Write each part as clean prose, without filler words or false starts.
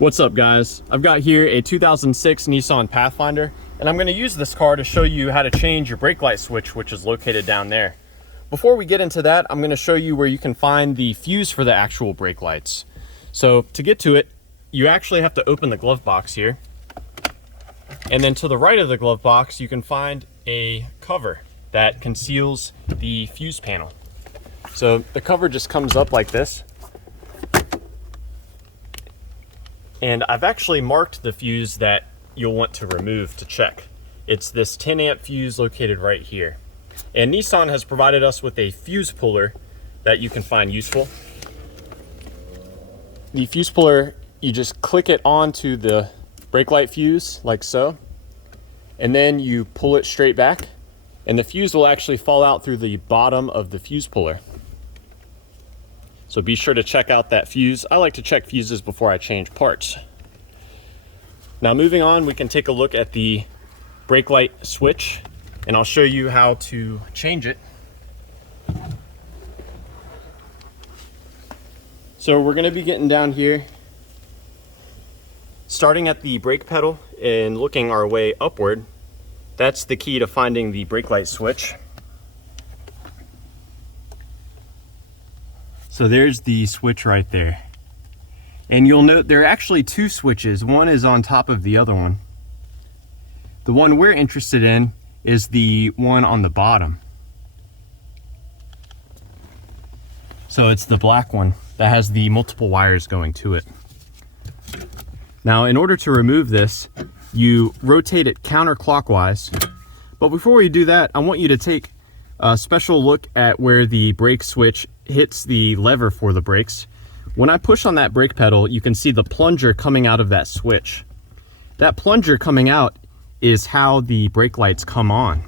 What's up, guys? I've got here a 2006 Nissan Pathfinder, and I'm going to use this car to show you how to change your brake light switch, which is located down there. Before we get into that, I'm going to show you where you can find the fuse for the actual brake lights. So to get to it, you actually have to open the glove box here, and then to the right of the glove box you can find a cover that conceals the fuse panel. So the cover just comes up like this. And I've actually marked the fuse that you'll want to remove to check. It's this 10 amp fuse located right here. And Nissan has provided us with a fuse puller that you can find useful. The fuse puller, you just click it onto the brake light fuse like so, and then you pull it straight back, and the fuse will actually fall out through the bottom of the fuse puller. So be sure to check out that fuse. I like to check fuses before I change parts. Now moving on, we can take a look at the brake light switch, and I'll show you how to change it. So we're going to be getting down here, starting at the brake pedal and looking our way upward. That's the key to finding the brake light switch. So there's the switch right there. And you'll note there are actually two switches. One is on top of the other one. The one we're interested in is the one on the bottom. So it's the black one that has the multiple wires going to it. Now, in order to remove this, you rotate it counterclockwise. But before you do that, I want you to take a special look at where the brake switch hits the lever for the brakes. When I push on that brake pedal, you can see the plunger coming out of that switch. That plunger coming out is how the brake lights come on.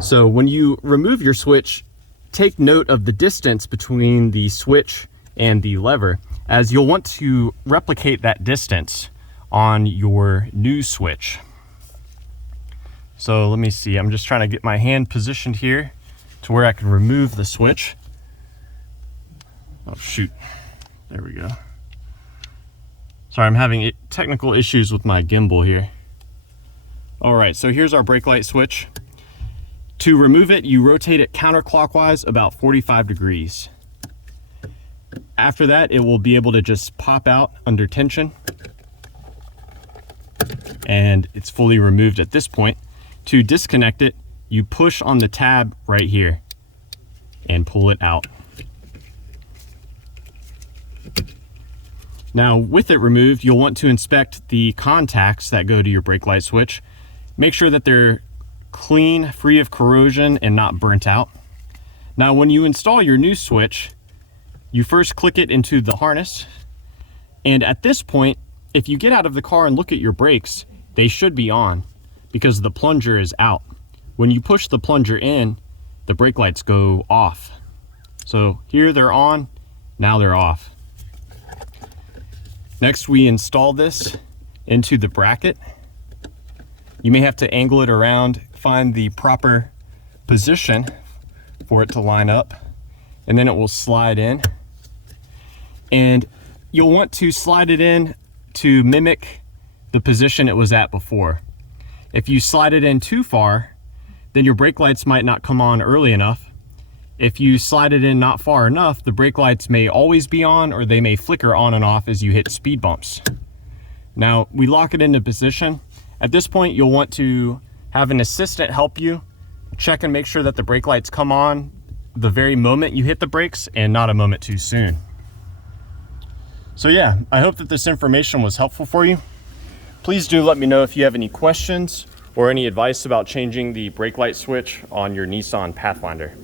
So when you remove your switch, take note of the distance between the switch and the lever, as you'll want to replicate that distance on your new switch. So let me see, I'm just trying to get my hand positioned here to where I can remove the switch. Oh shoot, there we go. Sorry, I'm having technical issues with my gimbal here. All right, so here's our brake light switch. To remove it, you rotate it counterclockwise about 45 degrees. After that, it will be able to just pop out under tension, and it's fully removed at this point. To disconnect it, you push on the tab right here and pull it out. Now, with it removed, you'll want to inspect the contacts that go to your brake light switch. Make sure that they're clean, free of corrosion, and not burnt out. Now, when you install your new switch, you first click it into the harness, and at this point, if you get out of the car and look at your brakes, they should be on because the plunger is out. When you push the plunger in, the brake lights go off. So here they're on, now they're off. Next, we install this into the bracket. You may have to angle it around, find the proper position for it to line up, and then it will slide in. And you'll want to slide it in to mimic the position it was at before. If you slide it in too far, then your brake lights might not come on early enough. If you slide it in not far enough, the brake lights may always be on, or they may flicker on and off as you hit speed bumps. Now, we lock it into position. At this point, you'll want to have an assistant help you check and make sure that the brake lights come on the very moment you hit the brakes and not a moment too soon. So yeah, I hope that this information was helpful for you. Please do let me know if you have any questions or any advice about changing the brake light switch on your Nissan Pathfinder.